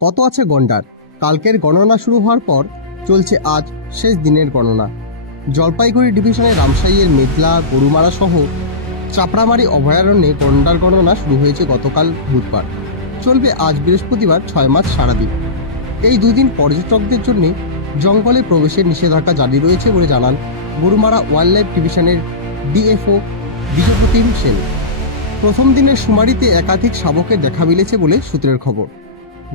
কত আছে গন্ডার? কালকের গণনা শুরু হওয়ার পর চলছে আজ শেষ দিনের গণনা। জলপাইগুড়ি ডিভিশনের রামসাইয়ের মেঘলা, গরুমারা সহ চাপড়ামারি অভয়ারণ্যে গন্ডার গণনা শুরু হয়েছে গতকাল বুধবার। চলবে আজ বৃহস্পতিবার 6 মার্চ সারাদিন। এই দুদিন পর্যটকদের জন্য জঙ্গলে প্রবেশের নিষেধাজ্ঞা জারি রয়েছে বলে জানান গরুমারা ওয়াইল্ড লাইফ ডিভিশনের ডিএফও বিজয়প্রতিম সেন। প্রথম দিনের শুমারিতে একাধিক শাবকের দেখা মিলেছে বলে সূত্রের খবর।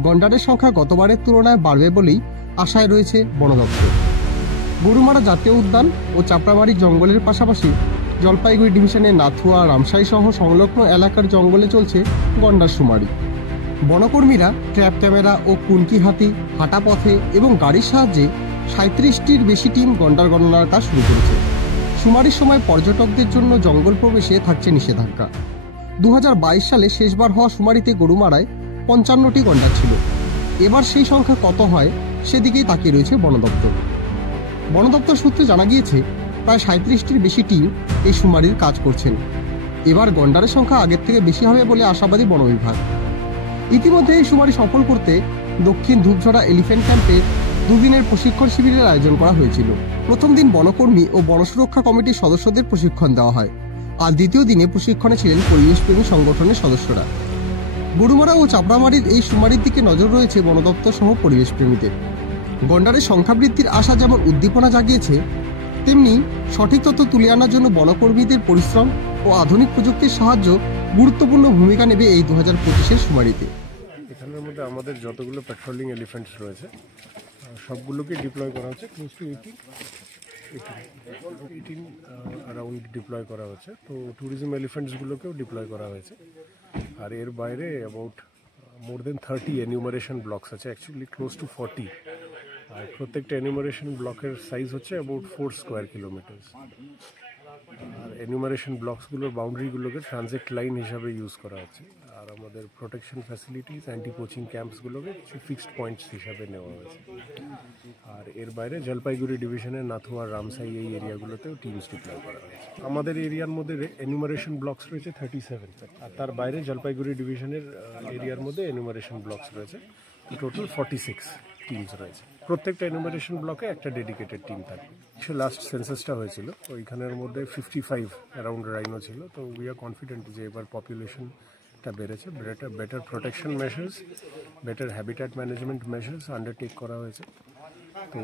গন্ডারের সংখ্যা গতবারের তুলনায় বাড়বে বলেই আশায় রয়েছে বন দপ্তর। গরুমারা জাতীয় উদ্যান ও চাপড়ামারি জঙ্গলের পাশাপাশি জলপাইগুড়ি ডিভিশনের নাথুয়া, রামসাই সহ সংলগ্ন এলাকার জঙ্গলে চলছে গন্ডার শুমারি। বনকর্মীরা ট্র্যাপ ক্যামেরা ও কুনকি হাতি, হাঁটা পথে এবং গাড়ির সাহায্যে 37টির বেশি টিম গন্ডার গণনার কাজ শুরু করেছে। শুমারির সময় পর্যটকদের জন্য জঙ্গল প্রবেশে থাকছে নিষেধাজ্ঞা। 2022 সালে শেষবার হওয়া শুমারিতে গরুমারায় 55টি গন্ডার ছিল। এবার সেই সংখ্যা কত হয় সেদিকেই তাকিয়ে রয়েছে বন দপ্তর। বন দপ্তর সূত্রে জানা গিয়েছে প্রায় 37টির বেশি টিম এই শুমারির কাজ করছেন। এবার গন্ডারের সংখ্যা আগের থেকে বেশি হবে বলে আশাবাদী বন বিভাগ। ইতিমধ্যে এই শুমারি সফল করতে দক্ষিণ ধূপঝড়া এলিফ্যান্ট ক্যাম্পে দুদিনের প্রশিক্ষণ শিবিরের আয়োজন করা হয়েছিল। প্রথম দিন বনকর্মী ও বনসুরক্ষা কমিটির সদস্যদের প্রশিক্ষণ দেওয়া হয়, আর দ্বিতীয় দিনে প্রশিক্ষণে ছিলেন পরিবেশপ্রেমী সংগঠনের সদস্যরা। গরুমারা ও চাপড়ামারির এই শুমারির দিকে নজর রয়েছে বন দপ্তর সহ পরিবেশপ্রেমীদের। গন্ডারের সংখ্যা বৃদ্ধির আশা যেমন উদ্দীপনা জাগিয়েছে, তেমনি সঠিক তথ্য তুলে আনার জন্য বনকর্মীদের পরিশ্রম ও আধুনিক প্রযুক্তির সাহায্য গুরুত্বপূর্ণ ভূমিকা নেবে এই 2025-এর শুমারিতে। এখানের মধ্যে আমাদের যতগুলো পেট্রোলিং এলিফ্যান্টস রয়েছে সবগুলোকে ডিপ্লয় করা হচ্ছে। ক্লোজ টু 18 অ্যারাউন্ড ডিপ্লয় করা হচ্ছে। তো ট্যুরিজম এলিফ্যান্টসগুলোকেও ডিপ্লয় করা হয়েছে। আর এর বাইরে about more than 30 enumeration blocks আছে, অ্যাকচুয়ালি ক্লোজ টু 40। আর প্রত্যেকটা এনিউমারেশন ব্লকের সাইজ হচ্ছে অ্যাবাউট 4 স্কোয়ার কিলোমিটার্স। আর এনিউমারেশন ব্লকসগুলোর বাউন্ডারিগুলোকে ট্রানজিট লাইন হিসাবে ইউজ করা হচ্ছে। আর আমাদের প্রোটেকশন ফ্যাসিলিটিস, অ্যান্টি পোচিং ক্যাম্পসগুলোকে কিছু ফিক্সড পয়েন্টস হিসাবে নেওয়া হয়েছে। আর এর বাইরে জলপাইগুড়ি ডিভিশনের নাথুয়া, রামসাই এই এরিয়াগুলোতেও টিমস ডিপ্লয় করা হয়েছে। আমাদের এরিয়ার মধ্যে এনিউমারেশন ব্লকস রয়েছে 37, আর তার বাইরে জলপাইগুড়ি ডিভিশনের এরিয়ার মধ্যে এনিউমারেশন ব্লকস রয়েছে টোটাল 46 টিমস রয়েছে। প্রত্যেকটা এনিউমারেশন ব্লকে একটা ডেডিকেটেড টিম থাকবে। লাস্ট সেন্সাসটা হয়েছিল, ওইখানের মধ্যে 55 অ্যারাউন্ড রাইনো ছিল। তো উই আর কনফিডেন্ট যে এবার পপুলেশনটা বেড়েছে। Better protection measures, better habitat management measures undertake করা হয়েছে। তো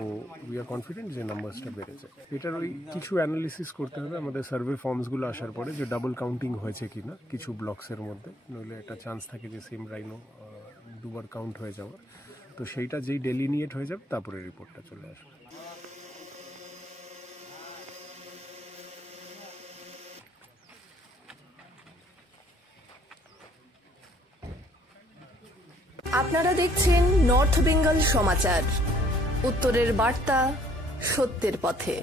উই আর কনফিডেন্ট যে নাম্বারসটা বেড়েছে। এটার ওই কিছু অ্যানালিসিস করতে হবে আমাদের সার্ভে ফর্মসগুলো আসার পরে, যে ডাবল কাউন্টিং হয়েছে কিনা কিছু ব্লকসের মধ্যে, নইলে একটা চান্স থাকে যে সেম রাইনো দুবার কাউন্ট হয়ে যাওয়ার। তো সেইটা যেই ডেলিনিয়েট হয়ে যাবে তারপরে রিপোর্টটা চলে আসবে। আপনারা দেখছেন নর্থ বেঙ্গল সমাচার, উত্তরের বার্তা, সত্যের পথে।